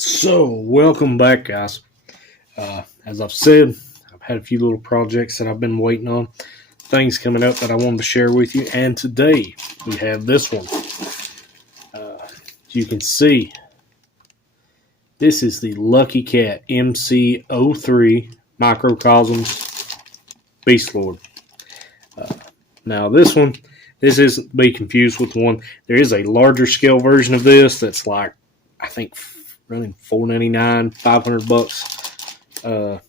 So, welcome back, guys. As I've said, I've had a few little projects that I've been waiting on, things coming up that I wanted to share with you, and today we have this one. As you can see, this is the Lucky Cat MC-03 Microcosms Beast Lord. Now, this isn't to be confused with one. There is a larger scale version of this that's like, I think, running $499, $500.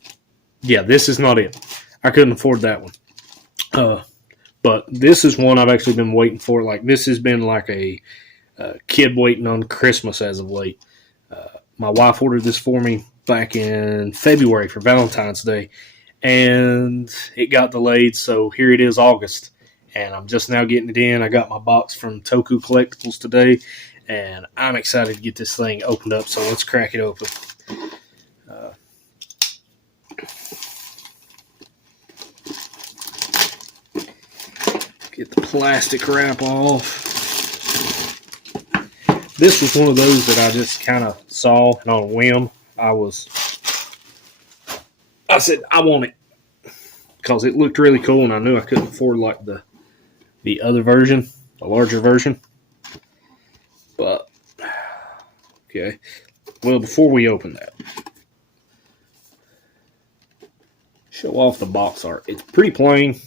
Yeah, this is not it. I couldn't afford that one. But this is one I've actually been waiting for. Like, this has been like a kid waiting on Christmas as of late. My wife ordered this for me back in February for Valentine's Day, and it got delayed, so here it is, August, and I'm just now getting it in. I got my box from Toku Collectibles today, and I'm excited to get this thing opened up, so let's crack it open. Get the plastic wrap off. This was one of those that I just kind of saw, and on a whim, I said, I want it, because it looked really cool, and I knew I couldn't afford like the other version, the larger version. But, okay. Well, before we open that, show off the box art. It's pretty plain,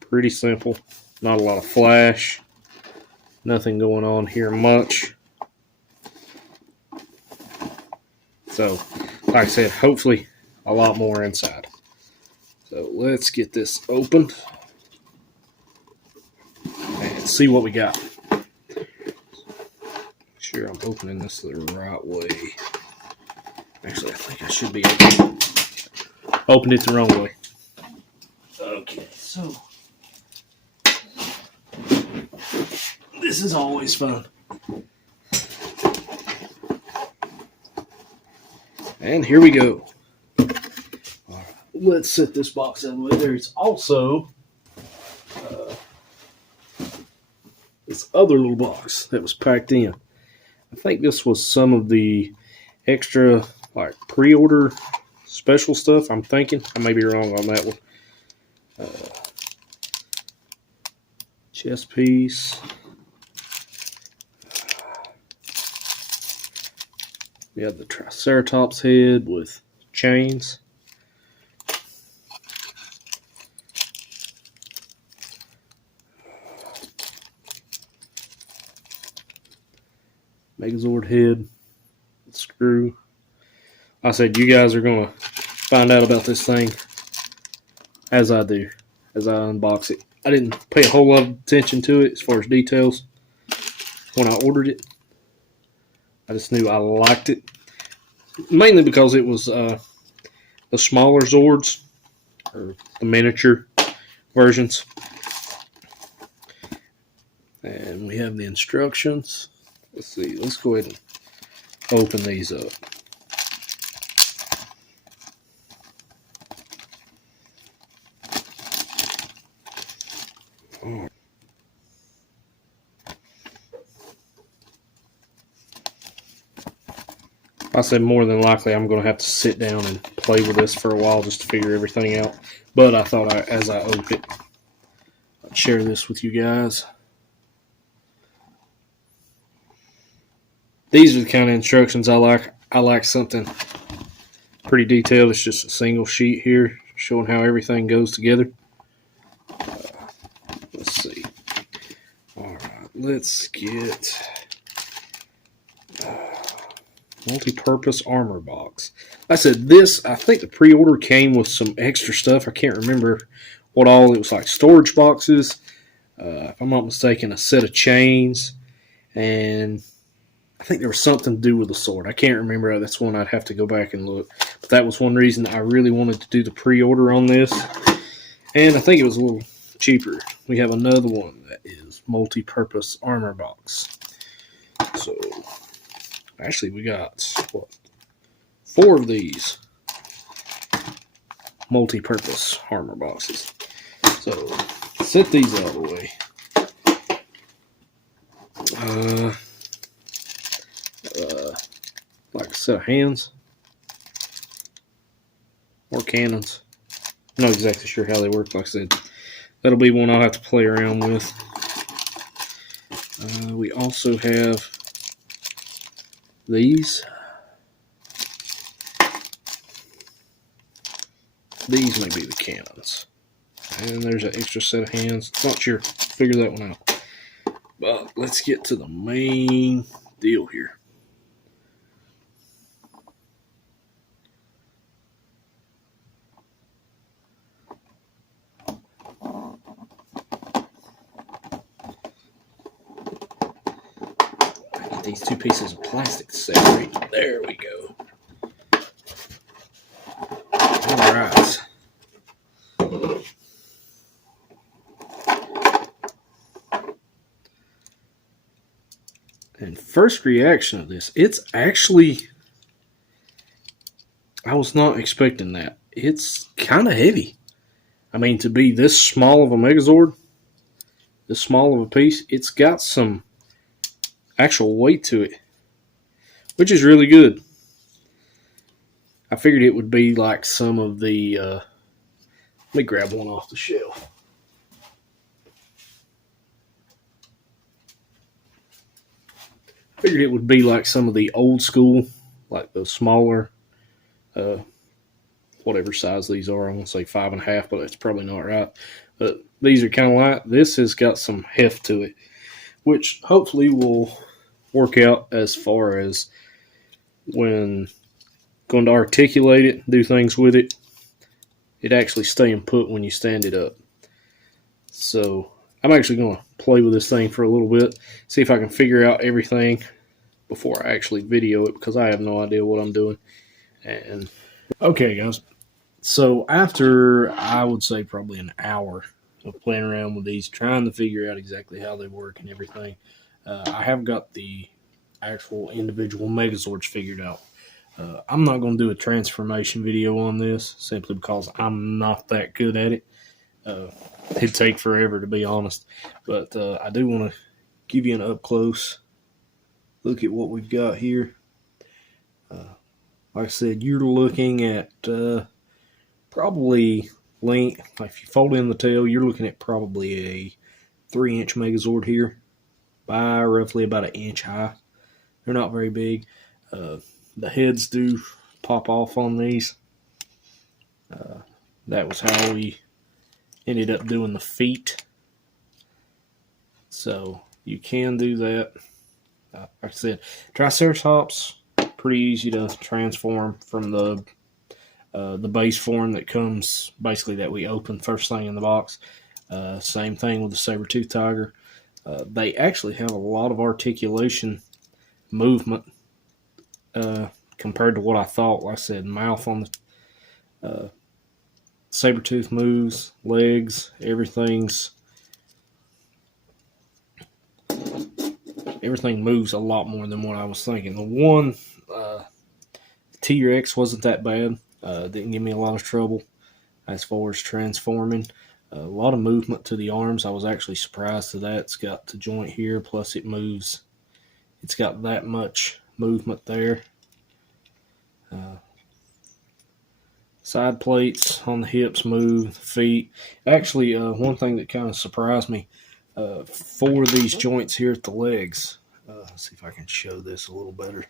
pretty simple, not a lot of flash, nothing going on here much. So, like I said, hopefully a lot more inside. So, let's get this opened and see what we got. Sure, I'm opening this the right way. Actually, I think I should be opened it the wrong way. Okay, so this is always fun. And here we go. All right, let's set this box out of the way. There's also this other little box that was packed in. I think this was some of the extra, like, pre-order special stuff, I'm thinking. I may be wrong on that one. Chest piece. We have the Triceratops head with chains. Megazord head, screw. I said you guys are going to find out about this thing as I do, as I unbox it. I didn't pay a whole lot of attention to it as far as details when I ordered it. I just knew I liked it, mainly because it was the smaller Zords, or the miniature versions. And we have the instructions. Let's see, let's go ahead and open these up. I said more than likely I'm going to have to sit down and play with this for a while just to figure everything out. But I thought as I opened it, I'd share this with you guys. These are the kind of instructions I like. I like something pretty detailed. It's just a single sheet here showing how everything goes together. Let's see. All right, let's get multi-purpose armor box. I said this, I think the pre-order came with some extra stuff. I can't remember what all. It was like storage boxes. If I'm not mistaken, a set of chains, and I think there was something to do with the sword. I can't remember. That's one I'd have to go back and look. But that was one reason I really wanted to do the pre-order on this. And I think it was a little cheaper. We have another one that is multi-purpose armor box. So, actually, we got, what, 4 of these multi-purpose armor boxes. So, set these out of the way. set of hands or cannons. I'm not exactly sure how they work. Like I said, that'll be one I'll have to play around with. We also have these. These may be the cannons. And there's an extra set of hands. Not sure. Figure that one out. But let's get to the main deal here. Get these two pieces of plastic to separate. There we go. All right. And first reaction of this, it's actually, I was not expecting that. It's kind of heavy. I mean, to be this small of a Megazord, this small of a piece, it's got some actual weight to it, which is really good. I figured it would be like some of the, let me grab one off the shelf. Figured it would be like some of the old school, like the smaller, whatever size these are. I want to say 5.5, but it's probably not right. But these are kind of light. This has got some heft to it, which hopefully will work out as far as when going to articulate it, do things with it. It actually staying put when you stand it up. So I'm actually going to play with this thing for a little bit, see if I can figure out everything before I actually video it, because I have no idea what I'm doing. And okay, guys. So after, I would say, probably an hour of playing around with these, trying to figure out exactly how they work and everything, I have got the actual individual Megazords figured out. I'm not going to do a transformation video on this, simply because I'm not that good at it. It'd take forever, to be honest. But I do want to give you an up-close look at what we've got here. Like I said, you're looking at probably length. If you fold in the tail, you're looking at probably a 3-inch Megazord here by roughly about 1 inch high. They're not very big. The heads do pop off on these. That was how we ended up doing the feet. So you can do that. Like I said, Triceratops, pretty easy to transform from the base form that comes, basically, that we open first thing in the box. Same thing with the saber-tooth tiger. They actually have a lot of articulation movement compared to what I thought. Like I said, mouth on the saber-tooth moves, legs, everything moves a lot more than what I was thinking. The one, T-Rex, wasn't that bad. Didn't give me a lot of trouble as far as transforming. A lot of movement to the arms. I was actually surprised at that. It's got the joint here, plus it moves. It's got that much movement there. Side plates on the hips move, feet. Actually, one thing that kind of surprised me, for these joints here at the legs, let's see if I can show this a little better.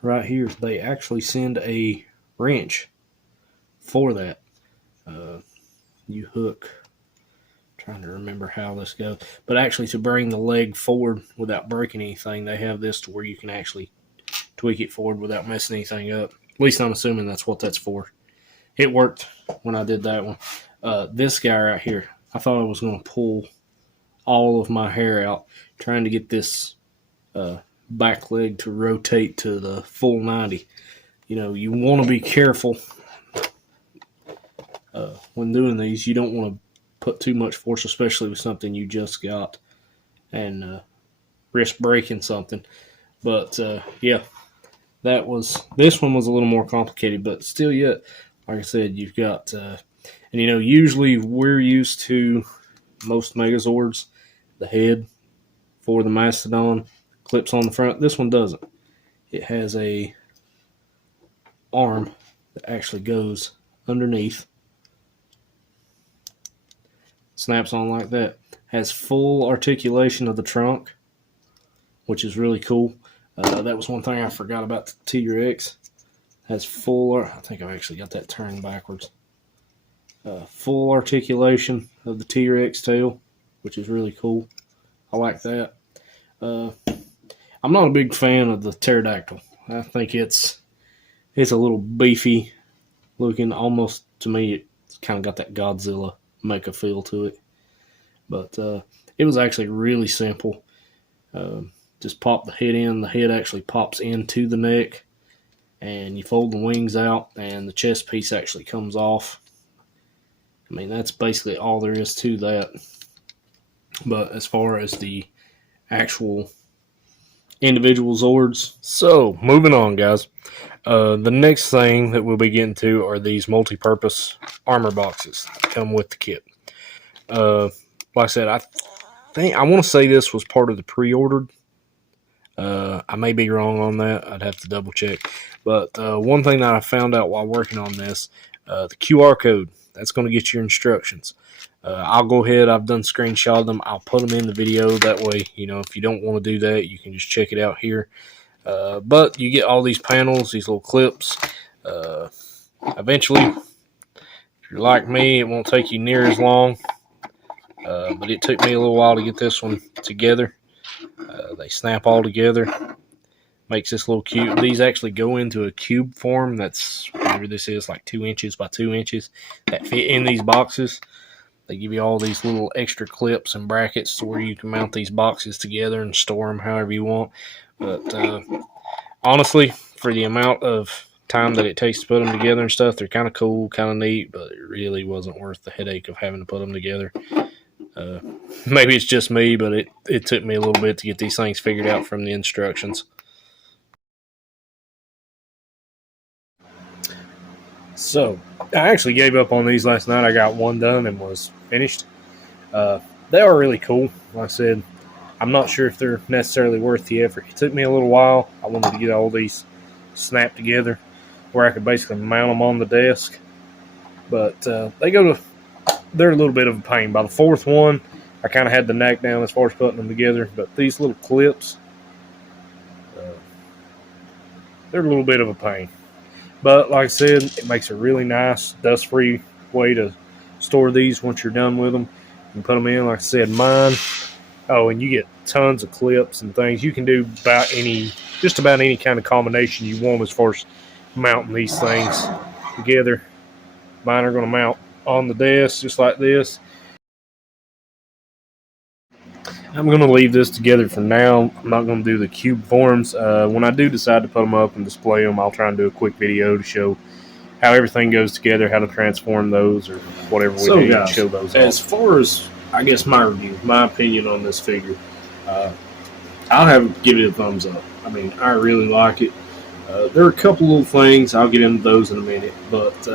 Right here, they actually send a wrench for that. You hook, trying to remember how this goes, but actually to bring the leg forward without breaking anything, they have this to where you can actually tweak it forward without messing anything up. At least I'm assuming that's what that's for. It worked when I did that one. This guy right here, I thought I was going to pull all of my hair out trying to get this back leg to rotate to the full 90. You know, you want to be careful when doing these. You don't want to put too much force, especially with something you just got, and risk breaking something. But yeah, this one was a little more complicated, but still yet, like I said, you've got, and you know, usually we're used to most Megazords, the head for the Mastodon clips on the front. This one doesn't. it has a arm that actually goes underneath, snaps on like that. Has full articulation of the trunk, which is really cool. That was one thing I forgot about the T-Rex. Has full, I think I've actually got that turned backwards. Full articulation of the T-Rex tail, which is really cool. I like that. I'm not a big fan of the pterodactyl. I think it's a little beefy looking. Almost, to me, it's kind of got that Godzilla mecha feel to it. But it was actually really simple. Just pop the head in. The head actually pops into the neck, and you fold the wings out, and the chest piece actually comes off. I mean, that's basically all there is to that. But as far as the actual individual Zords, so moving on, guys. The next thing that we'll be getting to are these multi-purpose armor boxes that come with the kit. Like I said, I want to say this was part of the pre-ordered. I may be wrong on that. I'd have to double check. But one thing that I found out while working on this, the QR code, that's going to get your instructions. I'll go ahead. I've done screenshot them. I'll put them in the video. That way, if you don't want to do that, you can just check it out here. But you get all these panels, these little clips. Eventually, if you're like me, it won't take you near as long. But it took me a little while to get this one together. They snap all together. Makes this little cube. These actually go into a cube form. That's whatever this is, like 2 inches by 2 inches, that fit in these boxes. They give you all these little extra clips and brackets to where you can mount these boxes together and store them however you want. But honestly, for the amount of time that it takes to put them together and stuff, they're kind of cool, kind of neat, but it really wasn't worth the headache of having to put them together. Maybe it's just me, but it took me a little bit to get these things figured out from the instructions. So, I actually gave up on these last night. I got one done and was finished. They are really cool. Like I said, I'm not sure if they're necessarily worth the effort. It took me a little while. I wanted to get all these snapped together where I could basically mount them on the desk. But they're a little bit of a pain. By the fourth one, I kind of had the knack down as far as putting them together. But these little clips, they're a little bit of a pain. But like I said, it makes a really nice dust-free way to store these once you're done with them. You can put them in, like I said, mine. Oh, and you get tons of clips and things. You can do just about any kind of combination you want as far as mounting these things together. Mine are going to mount on the desk just like this. I'm going to leave this together for now. I'm not going to do the cube forms. When I do decide to put them up and display them, I'll try and do a quick video to show how everything goes together, how to transform those, or whatever we do to show those. As far as, I guess, my review, my opinion on this figure, I'll give it a thumbs up. I mean, I really like it. There are a couple little things. I'll get into those in a minute. But,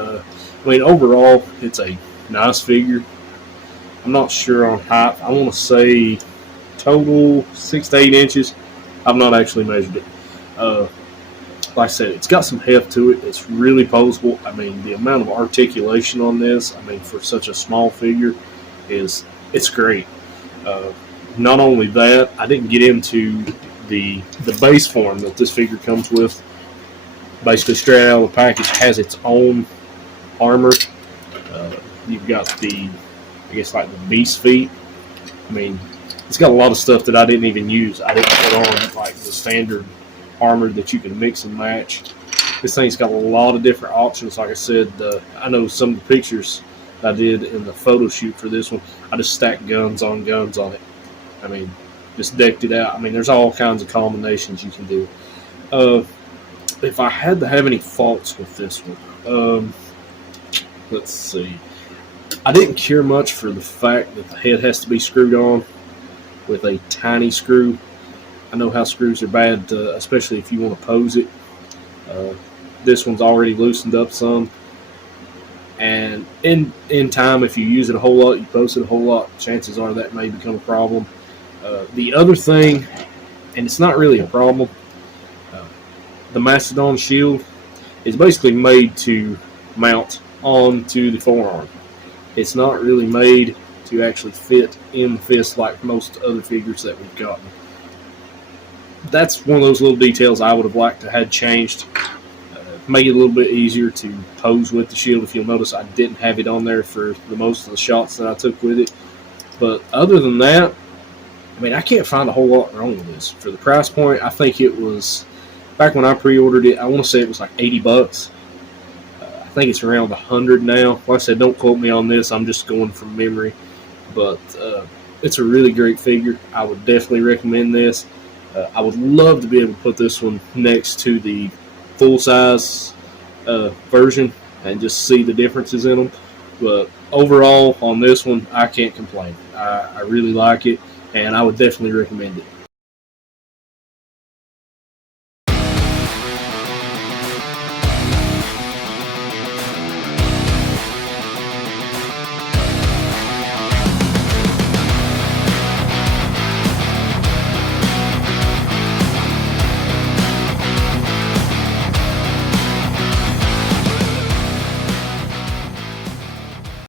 overall, it's a nice figure. I'm not sure on height. I want to say total 6 to 8 inches. I've not actually measured it. Like I said, it's got some heft to it. It's really posable. I mean, the amount of articulation on this, for such a small figure, it's great. Not only that, I didn't get into the base form that this figure comes with. Basically, straight out of the package, has its own armor. You've got the beast feet. It's got a lot of stuff that I didn't even use. I didn't put on like the standard armor that you can mix and match. This thing's got a lot of different options. Like I said, I know some of the pictures I did in the photo shoot for this one, I just stacked guns on it. Just decked it out. There's all kinds of combinations you can do. If I had to have any faults with this one, let's see. I didn't care much for the fact that the head has to be screwed on with a tiny screw. I know how screws are bad, especially if you want to pose it. This one's already loosened up some. And in time, if you use it a whole lot, you pose it a whole lot, chances are that may become a problem. The other thing, and it's not really a problem, the Mastodon shield is basically made to mount onto the forearm. It's not really made to actually fit in the fist like most other figures that we've gotten. That's one of those little details I would have liked to have changed. Make it a little bit easier to pose with the shield. If you'll notice, I didn't have it on there for the most of the shots that I took with it. But other than that, I mean, I can't find a whole lot wrong with this. For the price point, I think it was, back when I pre-ordered it, I want to say it was like 80 bucks. I think it's around 100 now. Like I said, don't quote me on this. I'm just going from memory. But it's a really great figure. I would definitely recommend this. I would love to be able to put this one next to the full-size version and just see the differences in them. But overall, on this one, I can't complain. I really like it, and I would definitely recommend it.